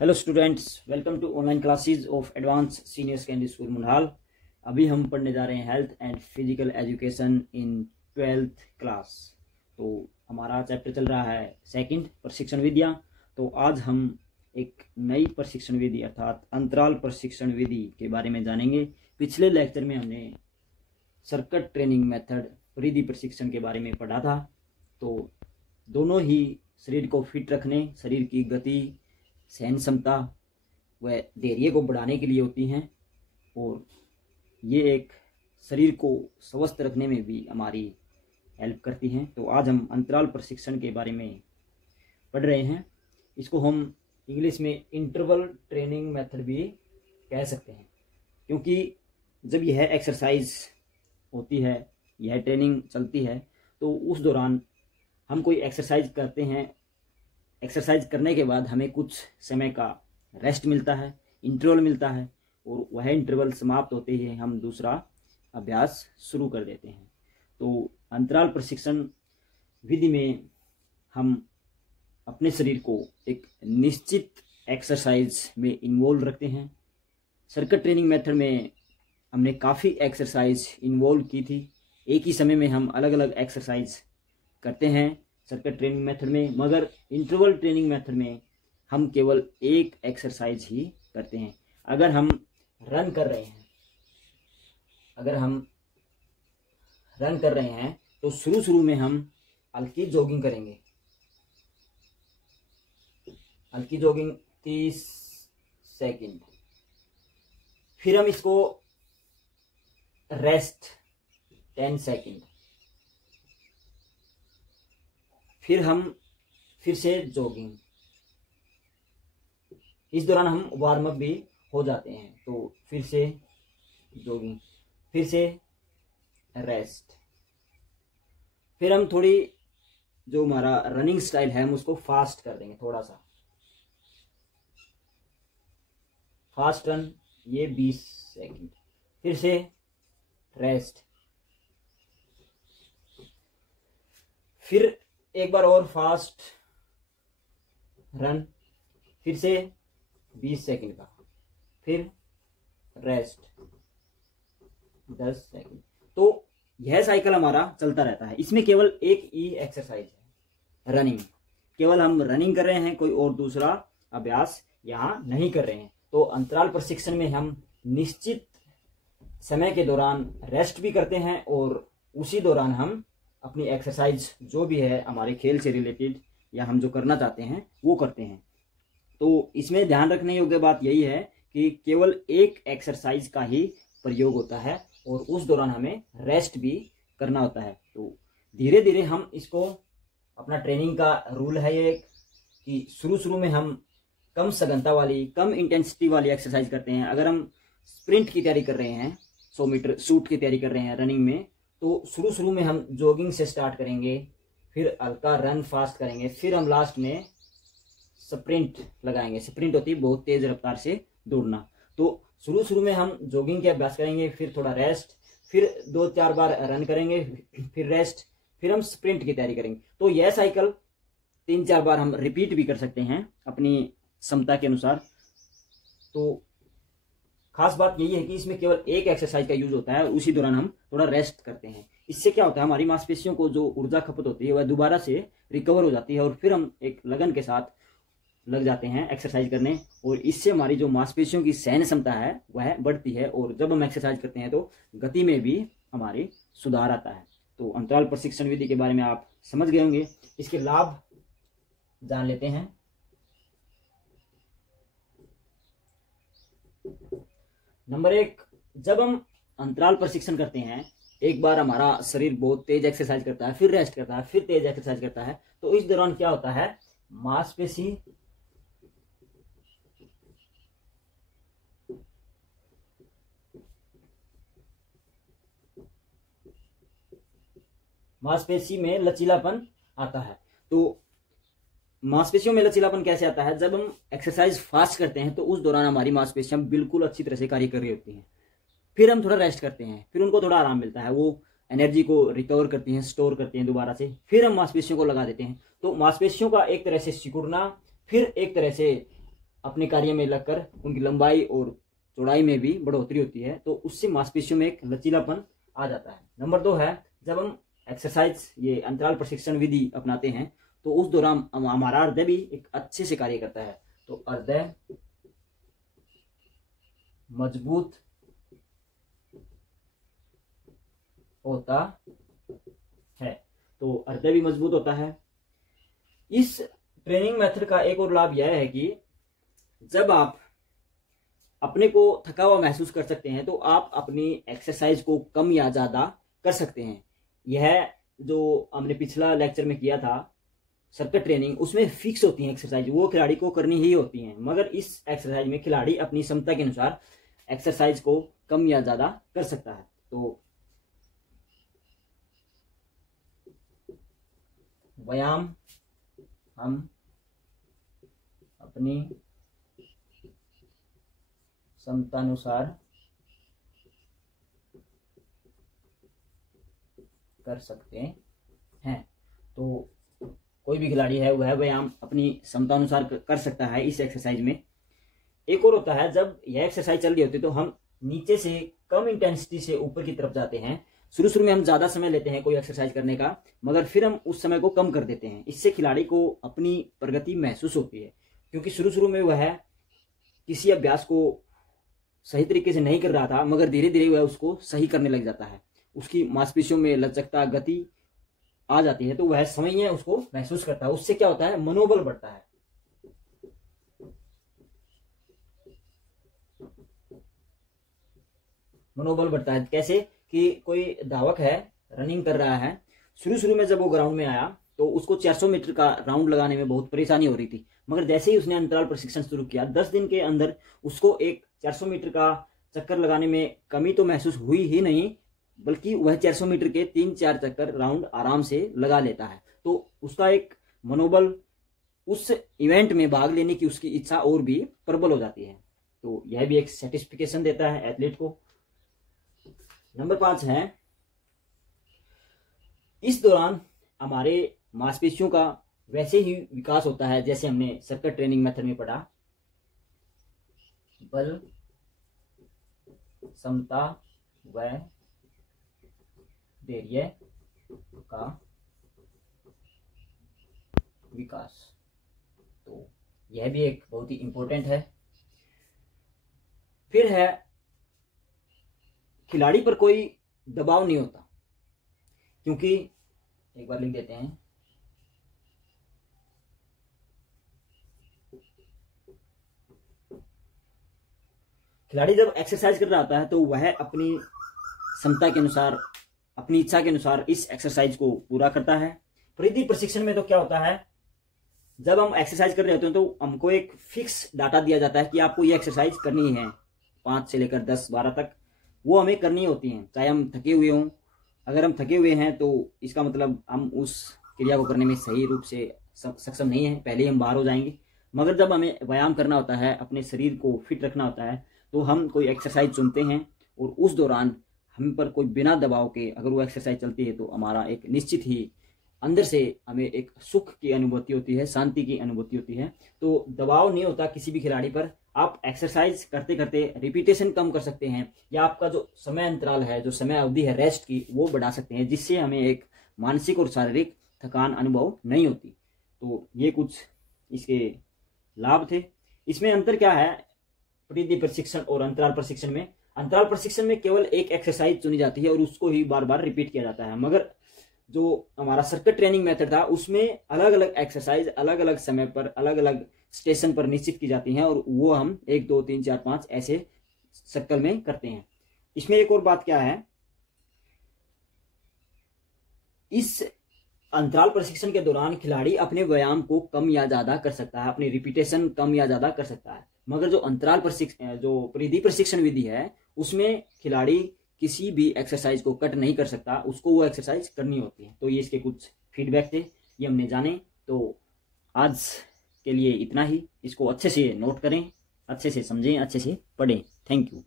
Hello students, welcome to online classes of advance senior secondary school मुनहाल। अभी हम पढ़ने जा रहे हैं health and physical education in 12th class. तो हमारा चैप्टर चल रहा है सेकंड, प्रशिक्षण विधियाँ। तो आज हम एक नई प्रशिक्षण विधि अर्थात अंतराल प्रशिक्षण विधि के बारे में जानेंगे। पिछले लेक्चर में हमने सर्किट ट्रेनिंग मेथड परिधि प्रशिक्षण के बारे में पढ़ा था। तो दोनों ही शरीर को फिट रखने, शरीर की गति, सहन क्षमता व धैर्य को बढ़ाने के लिए होती हैं और ये एक शरीर को स्वस्थ रखने में भी हमारी हेल्प करती हैं। तो आज हम अंतराल प्रशिक्षण के बारे में पढ़ रहे हैं। इसको हम इंग्लिश में इंटरवल ट्रेनिंग मेथड भी कह सकते हैं, क्योंकि जब यह एक्सरसाइज होती है, यह ट्रेनिंग चलती है, तो उस दौरान हम कोई एक्सरसाइज करते हैं। एक्सरसाइज करने के बाद हमें कुछ समय का रेस्ट मिलता है, इंटरवल मिलता है, और वह इंटरवल समाप्त होते ही हम दूसरा अभ्यास शुरू कर देते हैं। तो अंतराल प्रशिक्षण विधि में हम अपने शरीर को एक निश्चित एक्सरसाइज में इन्वॉल्व रखते हैं। सर्किट ट्रेनिंग मेथड में हमने काफ़ी एक्सरसाइज इन्वॉल्व की थी। एक ही समय में हम अलग अलग एक्सरसाइज करते हैं सर्किट ट्रेनिंग मेथड में, मगर इंटरवल ट्रेनिंग मेथड में हम केवल एक एक्सरसाइज ही करते हैं। अगर हम रन कर रहे हैं तो शुरू में हम हल्की जॉगिंग करेंगे। हल्की जॉगिंग 30 सेकंड, फिर हम इसको रेस्ट 10 सेकंड, फिर से जॉगिंग। इस दौरान हम वार्म अप भी हो जाते हैं। तो फिर से जॉगिंग, फिर से रेस्ट, फिर हम थोड़ी जो हमारा रनिंग स्टाइल है हम उसको फास्ट कर देंगे, थोड़ा सा फास्ट रन, ये 20 सेकंड, फिर से रेस्ट, फिर एक बार और फास्ट रन, फिर से 20 सेकंड का, फिर रेस्ट 10 सेकंड। तो यह साइकिल हमारा चलता रहता है। इसमें केवल एक ही एक्सरसाइज है, रनिंग। केवल हम रनिंग कर रहे हैं, कोई और दूसरा अभ्यास यहां नहीं कर रहे हैं। तो अंतराल प्रशिक्षण में हम निश्चित समय के दौरान रेस्ट भी करते हैं और उसी दौरान हम अपनी एक्सरसाइज जो भी है हमारे खेल से रिलेटेड या हम जो करना चाहते हैं वो करते हैं। तो इसमें ध्यान रखने योग्य बात यही है कि केवल एक एक्सरसाइज का ही प्रयोग होता है और उस दौरान हमें रेस्ट भी करना होता है। तो धीरे धीरे हम इसको, अपना ट्रेनिंग का रूल है ये कि शुरू में हम कम सघनता वाली, कम इंटेंसिटी वाली एक्सरसाइज करते हैं। अगर हम स्प्रिंट की तैयारी कर रहे हैं, 100 मीटर शूट की तैयारी कर रहे हैं रनिंग में, तो शुरू में हम जॉगिंग से स्टार्ट करेंगे, फिर हल्का रन फास्ट करेंगे, फिर हम लास्ट में स्प्रिंट लगाएंगे। स्प्रिंट होती है बहुत तेज रफ्तार से दौड़ना। तो शुरू में हम जॉगिंग के अभ्यास करेंगे, फिर थोड़ा रेस्ट, फिर 2-4 बार रन करेंगे, फिर रेस्ट, फिर हम स्प्रिंट की तैयारी करेंगे। तो यह साइकिल 3-4 बार हम रिपीट भी कर सकते हैं अपनी क्षमता के अनुसार। तो खास बात यही है कि इसमें केवल एक एक्सरसाइज का यूज होता है और उसी दौरान हम थोड़ा रेस्ट करते हैं। इससे क्या होता है, हमारी मांसपेशियों को जो ऊर्जा खपत होती है वह दोबारा से रिकवर हो जाती है और फिर हम एक लगन के साथ लग जाते हैं एक्सरसाइज करने, और इससे हमारी जो मांसपेशियों की सहन क्षमता है वह बढ़ती है और जब हम एक्सरसाइज करते हैं तो गति में भी हमारी सुधार आता है। तो अंतराल प्रशिक्षण विधि के बारे में आप समझ गए होंगे। इसके लाभ जान लेते हैं। नंबर 1, जब हम अंतराल प्रशिक्षण करते हैं, एक बार हमारा शरीर बहुत तेज एक्सरसाइज करता है, फिर रेस्ट करता है, फिर तेज एक्सरसाइज करता है, तो इस दौरान क्या होता है, मांसपेशी में लचीलापन आता है। तो मांसपेशियों में लचीलापन कैसे आता है, जब हम एक्सरसाइज फास्ट करते हैं तो उस दौरान हमारी मांसपेशियां बिल्कुल अच्छी तरह से कार्य कर रही होती हैं। फिर हम थोड़ा रेस्ट करते हैं, फिर उनको थोड़ा आराम मिलता है, वो एनर्जी को रिकवर करती हैं, स्टोर करती हैं दोबारा से, फिर हम मांसपेशियों को लगा देते हैं। तो मांसपेशियों का एक तरह से सिकुड़ना, फिर एक तरह से अपने कार्य में लगकर उनकी लंबाई और चौड़ाई में भी बढ़ोतरी होती है, तो उससे मांसपेशियों में एक लचीलापन आ जाता है। नंबर 2 है, जब हम एक्सरसाइज ये अंतराल प्रशिक्षण विधि अपनाते हैं तो उस दौरान हमारा हृदय भी एक अच्छे से कार्य करता है। तो हृदय मजबूत होता है, तो हृदय भी मजबूत होता है। इस ट्रेनिंग मेथड का एक और लाभ यह है कि जब आप अपने को थका हुआ महसूस कर सकते हैं तो आप अपनी एक्सरसाइज को कम या ज्यादा कर सकते हैं। यह जो हमने पिछला लेक्चर में किया था सर्किट ट्रेनिंग, उसमें फिक्स होती है एक्सरसाइज, वो खिलाड़ी को करनी ही होती हैं, मगर इस एक्सरसाइज में खिलाड़ी अपनी क्षमता के अनुसार एक्सरसाइज को कम या ज्यादा कर सकता है। तो व्यायाम हम अपनी क्षमतानुसार कर सकते हैं। तो कोई भी खिलाड़ी है वह व्यायाम अपनी क्षमतानुसार कर सकता है इस एक्सरसाइज में। एक और होता है, जब यह एक्सरसाइज चल रही होती है तो हम नीचे से कम इंटेंसिटी से ऊपर की तरफ जाते हैं। शुरू में हम ज्यादा समय लेते हैं कोई एक्सरसाइज करने का, मगर फिर हम उस समय को कम कर देते हैं। इससे खिलाड़ी को अपनी प्रगति महसूस होती है, क्योंकि शुरू में वह किसी अभ्यास को सही तरीके से नहीं कर रहा था, मगर धीरे धीरे वह उसको सही करने लग जाता है। उसकी मांसपेशियों में लचकता, गति आ जाती है, तो वह समय उसको महसूस करता है। उससे क्या होता है, मनोबल बढ़ता है। मनोबल बढ़ता है कैसे कि कोई धावक है, रनिंग कर रहा है, शुरू में जब वो ग्राउंड में आया तो उसको 400 मीटर का राउंड लगाने में बहुत परेशानी हो रही थी, मगर जैसे ही उसने अंतराल प्रशिक्षण शुरू किया 10 दिन के अंदर उसको एक 400 मीटर का चक्कर लगाने में कमी तो महसूस हुई ही नहीं, बल्कि वह 400 मीटर के 3-4 चक्कर राउंड आराम से लगा लेता है। तो उसका एक मनोबल, उस इवेंट में भाग लेने की उसकी इच्छा और भी प्रबल हो जाती है। तो यह भी एक सेटिस्फिकेशन देता है एथलीट को। नंबर 5 है, इस दौरान हमारे मांसपेशियों का वैसे ही विकास होता है जैसे हमने सर्किट ट्रेनिंग मेथड में पढ़ा। बल, क्षमता व धैर्य का विकास। तो यह भी एक बहुत ही इंपॉर्टेंट है। फिर है, खिलाड़ी पर कोई दबाव नहीं होता, क्योंकि एक बार लिख देते हैं, खिलाड़ी जब एक्सरसाइज कर रहा होता है तो वह अपनी क्षमता के अनुसार, अपनी इच्छा के अनुसार इस एक्सरसाइज को पूरा करता है। परिधि प्रशिक्षण में तो क्या होता है, जब हम एक्सरसाइज कर रहे होते हैं तो हमको एक फिक्स डाटा दिया जाता है कि आपको ये एक्सरसाइज करनी है 5 से लेकर 10-12 तक, वो हमें करनी होती है चाहे हम थके हुए हों। अगर हम थके हुए हैं तो इसका मतलब हम उस क्रिया को करने में सही रूप से सक्षम नहीं है, पहले ही हम बाहर हो जाएंगे। मगर जब हमें व्यायाम करना होता है, अपने शरीर को फिट रखना होता है, तो हम कोई एक्सरसाइज चुनते हैं और उस दौरान हम पर कोई बिना दबाव के अगर वो एक्सरसाइज चलती है तो हमारा एक निश्चित ही अंदर से हमें एक सुख की अनुभूति होती है, शांति की अनुभूति होती है। तो दबाव नहीं होता किसी भी खिलाड़ी पर। आप एक्सरसाइज करते करते रिपीटेशन कम कर सकते हैं, या आपका जो समय अंतराल है, जो समय अवधि है रेस्ट की, वो बढ़ा सकते हैं, जिससे हमें एक मानसिक और शारीरिक थकान अनुभव नहीं होती। तो ये कुछ इसके लाभ थे। इसमें अंतर क्या है परिधि प्रशिक्षण और अंतराल प्रशिक्षण में? अंतराल प्रशिक्षण में केवल एक एक्सरसाइज चुनी जाती है और उसको ही बार बार रिपीट किया जाता है, मगर जो हमारा सर्किट ट्रेनिंग मेथड था उसमें अलग अलग एक्सरसाइज अलग अलग समय पर, अलग अलग स्टेशन पर निश्चित की जाती हैं और वो हम 1 2 3 4 5 ऐसे सर्कल में करते हैं। इसमें एक और बात क्या है, इस अंतराल प्रशिक्षण के दौरान खिलाड़ी अपने व्यायाम को कम या ज्यादा कर सकता है, अपनी रिपीटेशन कम या ज्यादा कर सकता है। मगर जो अंतराल प्रशिक्षण, जो परिधि प्रशिक्षण विधि है, उसमें खिलाड़ी किसी भी एक्सरसाइज को कट नहीं कर सकता, उसको वो एक्सरसाइज करनी होती है। तो ये इसके कुछ फीडबैक थे, ये हमने जाने। तो आज के लिए इतना ही। इसको अच्छे से नोट करें, अच्छे से समझें, अच्छे से पढ़ें। Thank you.